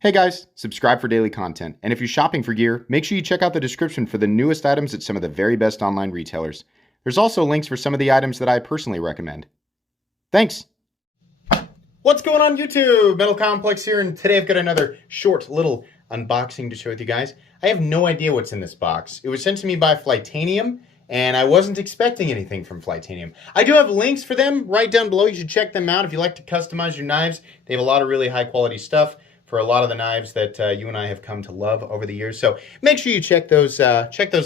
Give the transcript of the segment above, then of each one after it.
Hey guys, subscribe for daily content. And if you're shopping for gear, make sure you check out the description for the newest items at some of the very best online retailers. There's also links for some of the items that I personally recommend. Thanks! What's going on YouTube? Metal Complex here, and today I've got another short little unboxing to share with you guys. I have no idea what's in this box. It was sent to me by Flytanium, and I wasn't expecting anything from Flytanium. I do have links for them right down below. You should check them out if you like to customize your knives. They have a lot of really high quality stuff for a lot of the knives that you and I have come to love over the years. So make sure you check those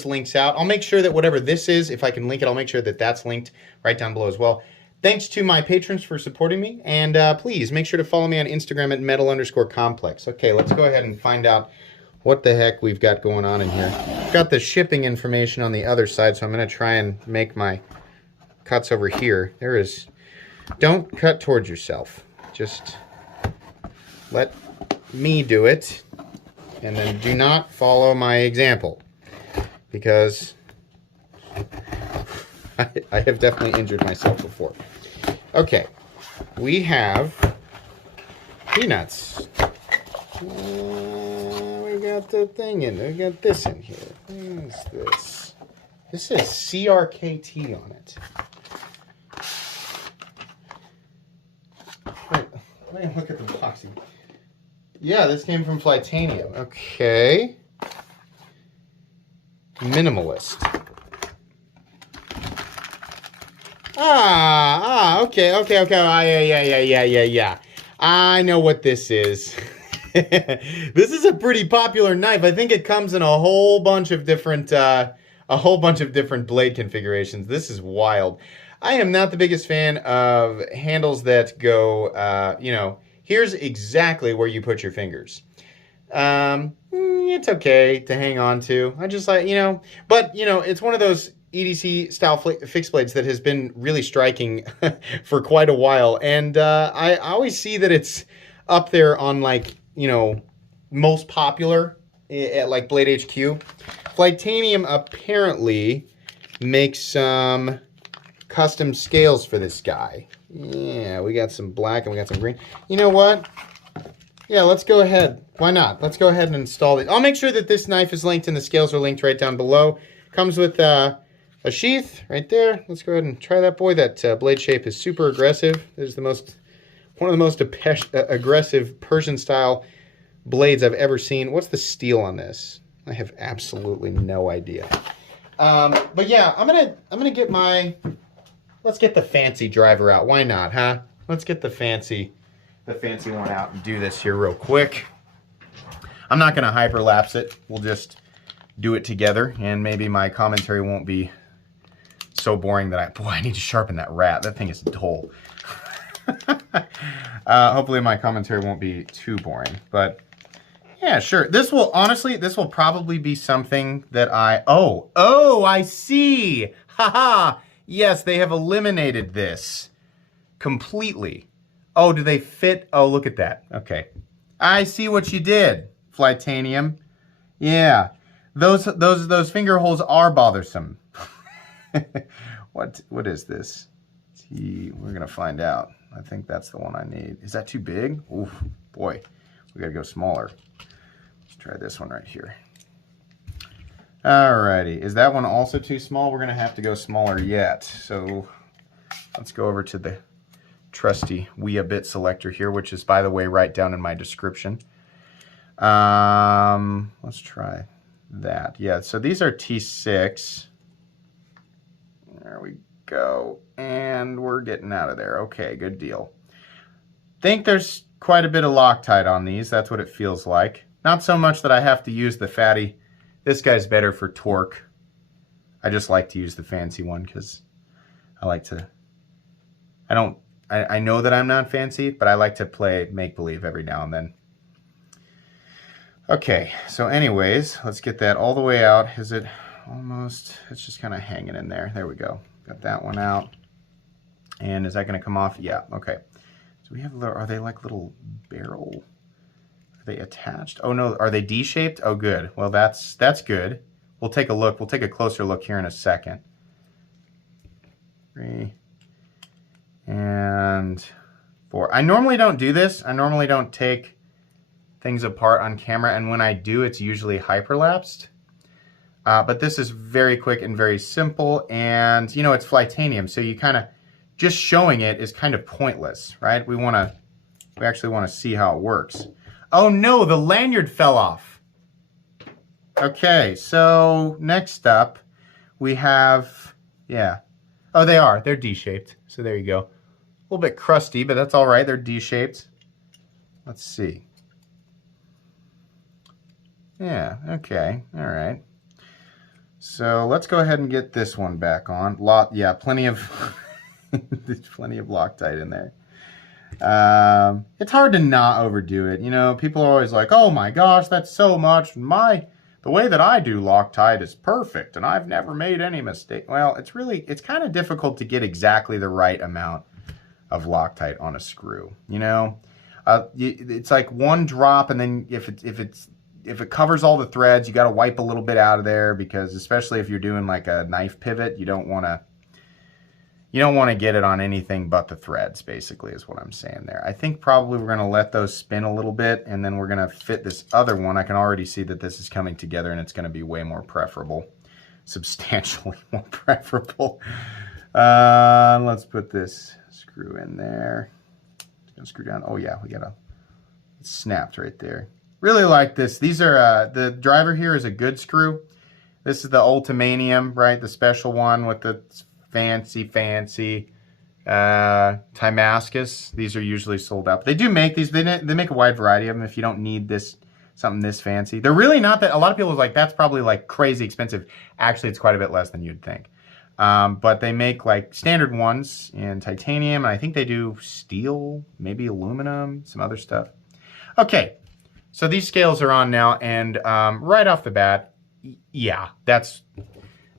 links out. I'll make sure that whatever this is, if I can link it, I'll make sure that that's linked right down below as well. Thanks to my patrons for supporting me, and please make sure to follow me on Instagram at metal_complex. Okay, let's go ahead and find out what the heck we've got going on in here. I've got the shipping information on the other side, so I'm going to try and make my cuts over here. There is, don't cut towards yourself. Just let me do it, and then do not follow my example, because I have definitely injured myself before. Okay, we have peanuts. We got the thing in there. We got this in here. What is this? This says CRKT on it. Wait, let me look at the boxing. Yeah, this came from Flytanium. Okay. Minimalist. Okay. Yeah. I know what this is. This is a pretty popular knife. I think it comes in a whole bunch of different blade configurations. This is wild. I am not the biggest fan of handles that go, here's exactly where you put your fingers. It's okay to hang on to. I just like, but it's one of those EDC style fixed blades that has been really striking for quite a while. And I always see that it's up there on most popular at like Blade HQ. Flytanium apparently makes some custom scales for this guy. Yeah, we got some black and we got some green. You know what? Yeah, let's go ahead. Why not? Let's go ahead and install it. I'll make sure that this knife is linked and the scales are linked right down below. Comes with a sheath right there. Let's go ahead and try that boy. That blade shape is super aggressive. This is one of the most aggressive Persian style blades I've ever seen. What's the steel on this? I have absolutely no idea. But yeah, I'm gonna get let's get the fancy driver out. Why not, huh? Let's get the fancy one out and do this here real quick. I'm not gonna hyperlapse it. We'll just do it together, and maybe my commentary won't be so boring that I need to sharpen that rat. That thing is dull. Hopefully my commentary won't be too boring, but yeah, sure. This will probably be something that I see. Haha. Yes, they have eliminated this completely. Oh, do they fit? Oh, look at that. Okay. I see what you did, Flytanium. Yeah. Those finger holes are bothersome. What is this? We're gonna find out. I think that's the one I need. Is that too big? Oof, boy, we gotta go smaller. Let's try this one right here. Alrighty, is that one also too small? We're gonna have to go smaller yet. So let's go over to the trusty Weabit selector here, which is, by the way, right down in my description. Let's try that. Yeah, so these are T6. There we go. And we're getting out of there. Okay, good deal. Think there's quite a bit of Loctite on these. That's what it feels like. Not so much that I have to use the fatty. This guy's better for torque. I just like to use the fancy one because I like to... I know that I'm not fancy, but I like to play make-believe every now and then. Okay, so anyways, let's get that all the way out. Is it almost... It's just kind of hanging in there. There we go. Got that one out. And is that going to come off? Yeah, okay. So we have, are they like little barrel? Are they attached? Oh no, are they D-shaped? Oh good. Well, that's good. We'll take a look. We'll take a closer look here in a second. 3 and 4. I normally don't do this. I normally don't take things apart on camera, and when I do, it's usually hyperlapsed. But this is very quick and very simple, and you know, it's Flytanium, so you kind of, just showing it is kind of pointless, right? We actually want to see how it works. Oh no, the lanyard fell off. Okay, so next up we have, yeah. Oh, they're D-shaped, so there you go. A little bit crusty, but that's all right, they're D-shaped. Let's see. Yeah, okay, all right. So let's go ahead and get this one back on. Yeah, plenty of there's plenty of Loctite in there. It's hard to not overdo it. You know, people are always like, "Oh my gosh, that's so much. The way that I do Loctite is perfect, and I've never made any mistake." Well, it's kind of difficult to get exactly the right amount of Loctite on a screw. You know, it's like one drop, and then if it covers all the threads, you got to wipe a little bit out of there, because especially if you're doing like a knife pivot, you don't want to get it on anything but the threads, basically, is what I'm saying there. I think probably we're going to let those spin a little bit, and then we're going to fit this other one. I can already see that this is coming together, and it's going to be way more preferable, substantially more preferable. Let's put this screw in there. It's going to screw down. Oh yeah, it snapped right there. Really like this. These are, the driver here is a good screw. This is the Ultimanium, right? The special one with the fancy Timascus. These are usually sold out. But they do make these. They make a wide variety of them if you don't need something this fancy. They're really not that. A lot of people are like, that's probably like crazy expensive. Actually, it's quite a bit less than you'd think. But they make like standard ones in titanium, and I think they do steel, maybe aluminum, some other stuff. Okay. So these scales are on now, and right off the bat, yeah,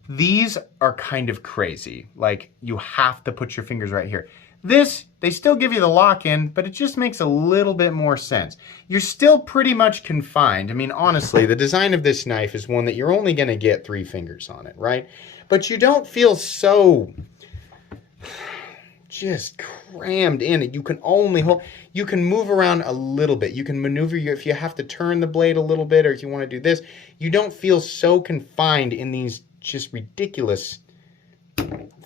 these are kind of crazy. Like, you have to put your fingers right here. This, they still give you the lock-in, but it just makes a little bit more sense. You're still pretty much confined. I mean, honestly, the design of this knife is one that you're only going to get 3 fingers on it, right? But you don't feel so just crammed in it. You can only hold, you can move around a little bit. You can maneuver if you have to turn the blade a little bit, or if you want to do this, you don't feel so confined in these just ridiculous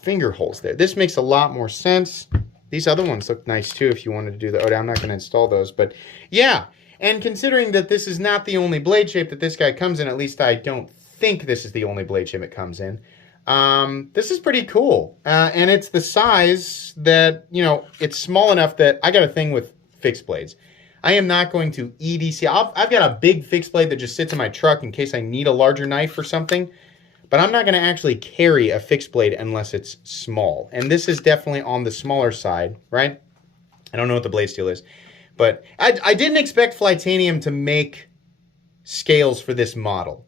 finger holes there. This makes a lot more sense. These other ones look nice too if you wanted to do the, I'm not going to install those, but yeah. And considering that this is not the only blade shape that this guy comes in, at least I don't think this is the only blade shape it comes in. This is pretty cool. And it's the size that, you know, it's small enough that I got a thing with fixed blades. I am not going to EDC. I've got a big fixed blade that just sits in my truck in case I need a larger knife for something, but I'm not going to actually carry a fixed blade unless it's small. And this is definitely on the smaller side, right? I don't know what the blade steel is, but I didn't expect Flytanium to make scales for this model.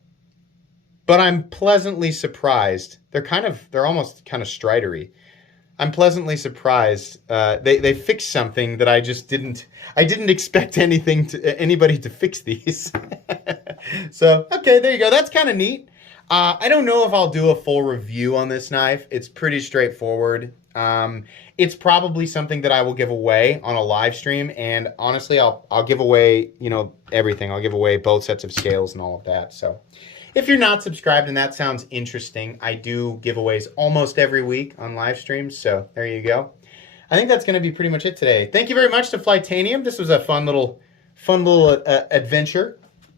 But I'm pleasantly surprised. They're almost kind of stridery. I'm pleasantly surprised. They fixed something that I didn't expect anybody to fix these. So, okay, there you go. That's kind of neat. I don't know if I'll do a full review on this knife. It's pretty straightforward. It's probably something that I will give away on a live stream, and honestly, I'll give away, you know, everything. I'll give away both sets of scales and all of that. So, if you're not subscribed and that sounds interesting, I do giveaways almost every week on live streams, so there you go. I think that's going to be pretty much it today. Thank you very much to Flytanium. This was a fun little adventure.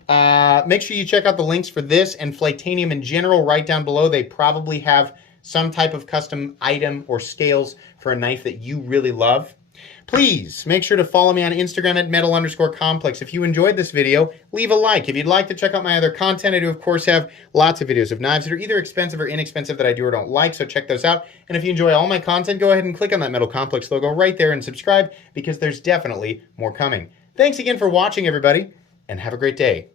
Make sure you check out the links for this and Flytanium in general right down below. They probably have some type of custom item or scales for a knife that you really love. Please make sure to follow me on Instagram at metal_complex. If you enjoyed this video, leave a like. If you'd like to check out my other content, I do, of course, have lots of videos of knives that are either expensive or inexpensive that I do or don't like, so check those out. And if you enjoy all my content, go ahead and click on that Metal Complex logo right there and subscribe, because there's definitely more coming. Thanks again for watching, everybody, and have a great day.